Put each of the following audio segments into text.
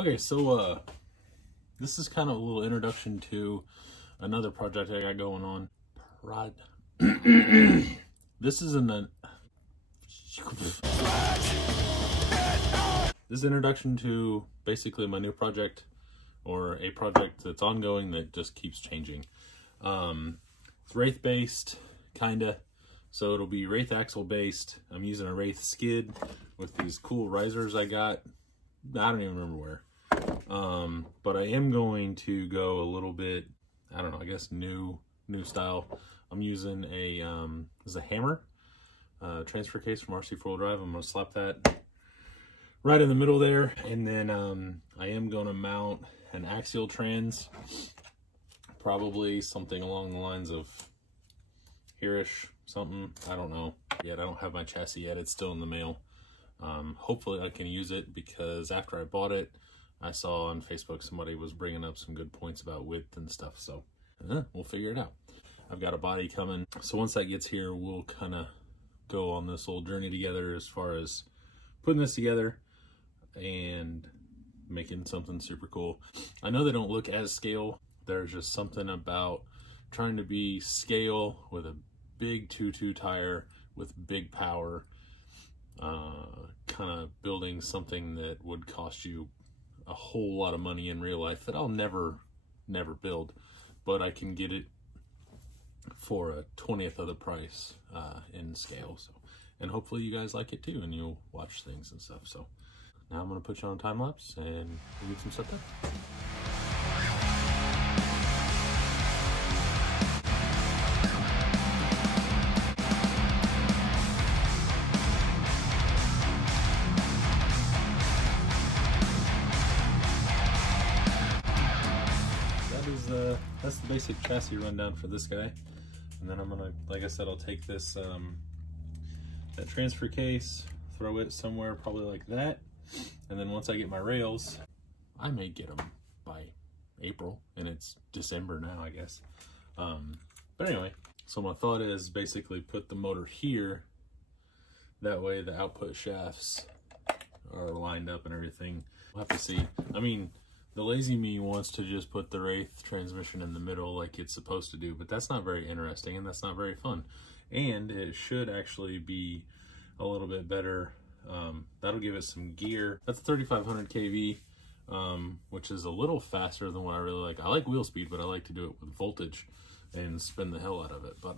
Okay, so this is kind of a little introduction to another project I got going on. This is this introduction to basically my new project, or a project that's ongoing that just keeps changing. It's Wraith based, kinda. So it'll be Wraith axle based. I'm using a Wraith skid with these cool risers I got. I don't even remember where. But I am going to go a little bit, I don't know, I guess new style. I'm using a this is a hammer transfer case from RC4 Drive. I'm gonna slap that right in the middle there, and then I am gonna mount an axial trans, probably something along the lines of here-ish, something, I don't know yet. I don't have my chassis yet, it's still in the mail. Hopefully I can use it, because after I bought it, I saw on Facebook somebody was bringing up some good points about width and stuff, so we'll figure it out. I've got a body coming, so once that gets here, we'll kind of go on this little journey together as far as putting this together and making something super cool. I know they don't look as scale. There's just something about trying to be scale with a big 2.2 tire with big power, kind of building something that would cost you a whole lot of money in real life that I'll never build, but I can get it for a 20th of the price in scale. So, and hopefully you guys like it too, and you'll watch things and stuff. So now I'm gonna put you on a time lapse and we'll get some stuff done. That's the basic chassis rundown for this guy. And then I'm gonna, like I said, I'll take this that transfer case, throw it somewhere probably like that, and then once I get my rails, I may get them by April, and it's December now, I guess. But anyway, so my thought is basically put the motor here, that way the output shafts are lined up and everything. We'll have to see. I mean, the lazy me wants to just put the Wraith transmission in the middle like it's supposed to do, but that's not very interesting and that's not very fun. And it should actually be a little bit better. That'll give it some gear. That's 3500 kV, which is a little faster than what I really like. I like wheel speed, but I like to do it with voltage and spin the hell out of it. But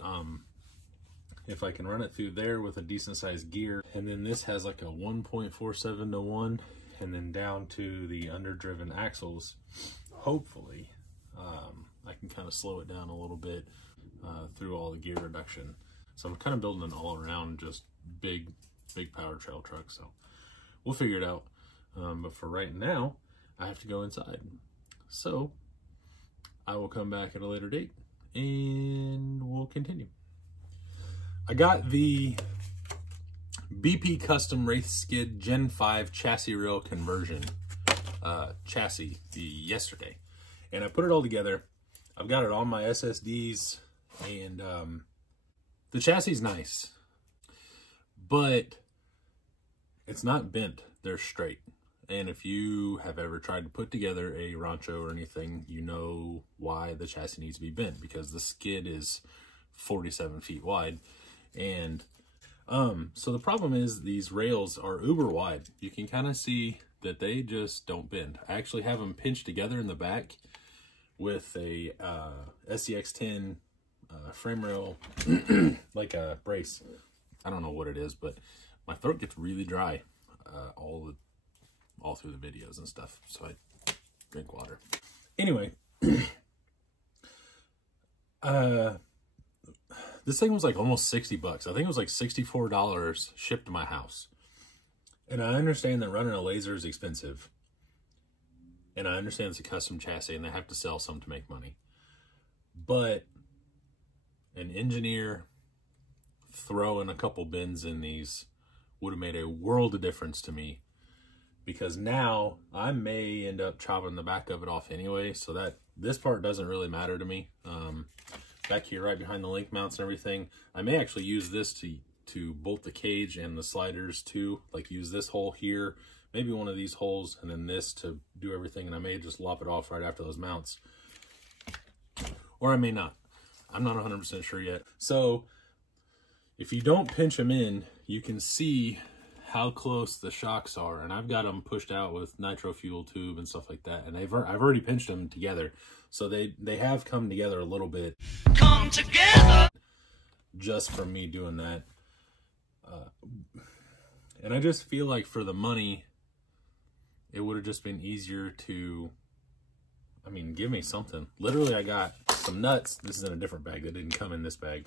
if I can run it through there with a decent sized gear, and then this has like a 1.47 to 1, and then down to the underdriven axles, hopefully I can kind of slow it down a little bit through all the gear reduction. So I'm kind of building an all-around just big power trail truck, so we'll figure it out. But for right now, I have to go inside, so I will come back at a later date and we'll continue. I got the BPCustoms Wraith Skid Gen 5 chassis rail conversion chassis yesterday, and I put it all together. I've got it on my SSDs, and the chassis is nice, but it's not bent. They're straight. And if you have ever tried to put together a Wroncho or anything, you know why the chassis needs to be bent, because the skid is 47 feet wide. And so the problem is these rails are uber wide. You can kind of see that they just don't bend. I actually have them pinched together in the back with a SCX10 frame rail, like a brace. I don't know what it is, but my throat gets really dry all through the videos and stuff, so I drink water. Anyway, this thing was like almost 60 bucks. I think it was like $64 shipped to my house. And I understand that running a laser is expensive. And I understand it's a custom chassis and they have to sell some to make money. But an engineer throwing a couple bends in these would have made a world of difference to me. Because now I may end up chopping the back of it off anyway. So that this part doesn't really matter to me. Back here right behind the link mounts and everything, I may actually use this to bolt the cage and the sliders too. Like use this hole here maybe one of these holes and then this to do everything, and I may just lop it off right after those mounts. Or I may not. I'm not 100% sure yet. So if you don't pinch them in, you can see how close the shocks are. And I've got them pushed out with nitro fuel tube and stuff like that. And I've already pinched them together. So they have come together a little bit. Come together! Just from me doing that. And I just feel like for the money, it would have just been easier to, I mean, give me something. Literally, I got some nuts. This is in a different bag that didn't come in this bag.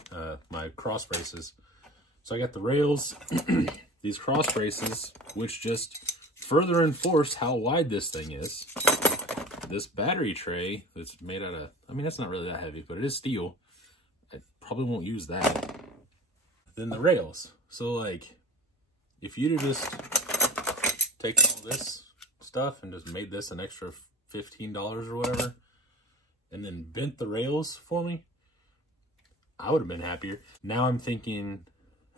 My cross braces. So I got the rails, these cross braces, which just further enforce how wide this thing is. This battery tray that's made out of, I mean, that's not really that heavy, but it is steel. I probably won't use that. Then the rails. So like, if you'd have just taken all this stuff and just made this an extra $15 or whatever, and then bent the rails for me, I would have been happier. Now I'm thinking,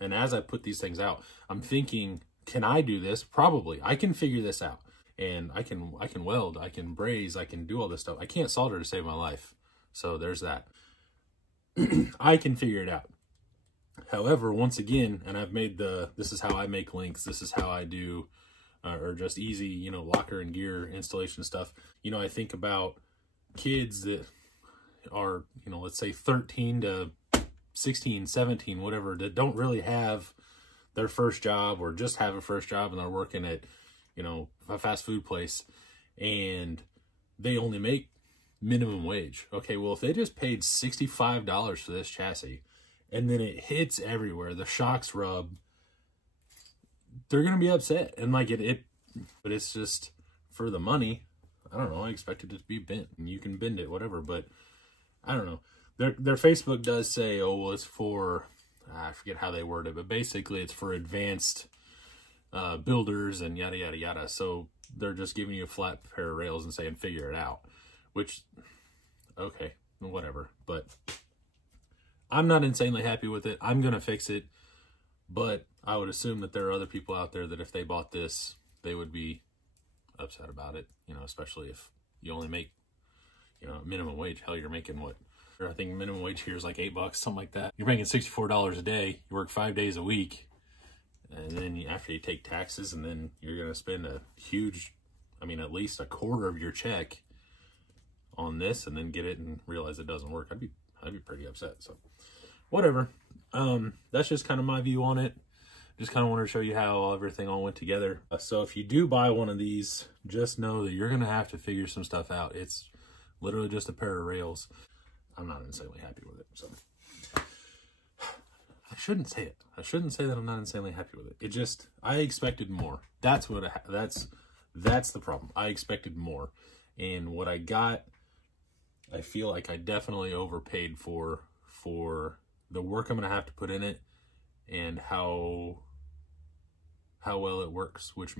and as I put these things out, I'm thinking, can I do this? Probably. I can figure this out. And I can weld, I can braze, I can do all this stuff. I can't solder to save my life. So there's that. I can figure it out. However, once again, and I've made this is how I make links, this is how I do, or just easy, you know, locker and gear installation stuff. You know, I think about kids that are, you know, let's say 13 to 16, 17, whatever, that don't really have their first job or just have a first job and they're working at, you know, a fast food place and they only make minimum wage. Okay, well, if they just paid $65 for this chassis and then it hits everywhere, the shocks rub, they're going to be upset. And like but it's just for the money. I don't know. I expected it to be bent and you can bend it, whatever, but I don't know. Their Facebook does say, oh, well, it's for, I forget how they word it, but basically it's for advanced builders and yada, yada, yada. So they're just giving you a flat pair of rails and saying, figure it out, which, okay, whatever. But I'm not insanely happy with it. I'm going to fix it, but I would assume that there are other people out there that if they bought this, they would be upset about it, you know, especially if you only make, you know, minimum wage. Hell, you're making what? I think minimum wage here is like $8, something like that. You're making $64 a day. You work 5 days a week. And then after you take taxes, and then you're going to spend a huge, I mean, at least a quarter of your check on this and then get it and realize it doesn't work. I'd be pretty upset. So whatever. That's just kind of my view on it. Just kind of wanted to show you how everything all went together. So if you do buy one of these, just know that you're going to have to figure some stuff out. It's literally just a pair of rails. I'm not insanely happy with it. So I shouldn't say it. I shouldn't say that I'm not insanely happy with it. It just, I expected more. That's what that's the problem. I expected more. And what I got, I feel like I definitely overpaid for the work I'm going to have to put in it and how well it works, which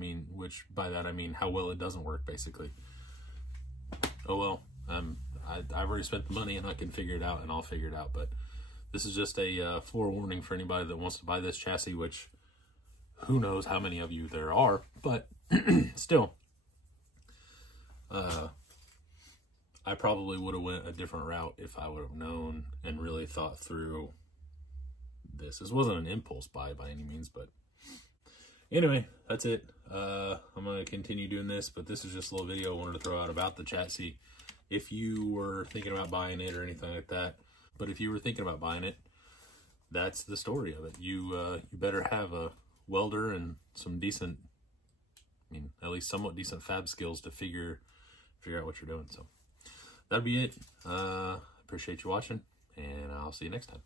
by that I mean how well it doesn't work, basically. Oh well, I've already spent the money and I can figure it out, and I'll figure it out. But this is just a forewarning for anybody that wants to buy this chassis, which who knows how many of you there are, but still, I probably would have went a different route if I would have known and really thought through this. This wasn't an impulse buy by any means, but anyway, that's it. I'm going to continue doing this, but this is just a little video I wanted to throw out about the chassis. If you were thinking about buying it or anything like that, but if you were thinking about buying it, that's the story of it. You better have a welder and some decent, I mean, at least somewhat decent fab skills to figure out what you're doing. So that'd be it. Appreciate you watching, and I'll see you next time.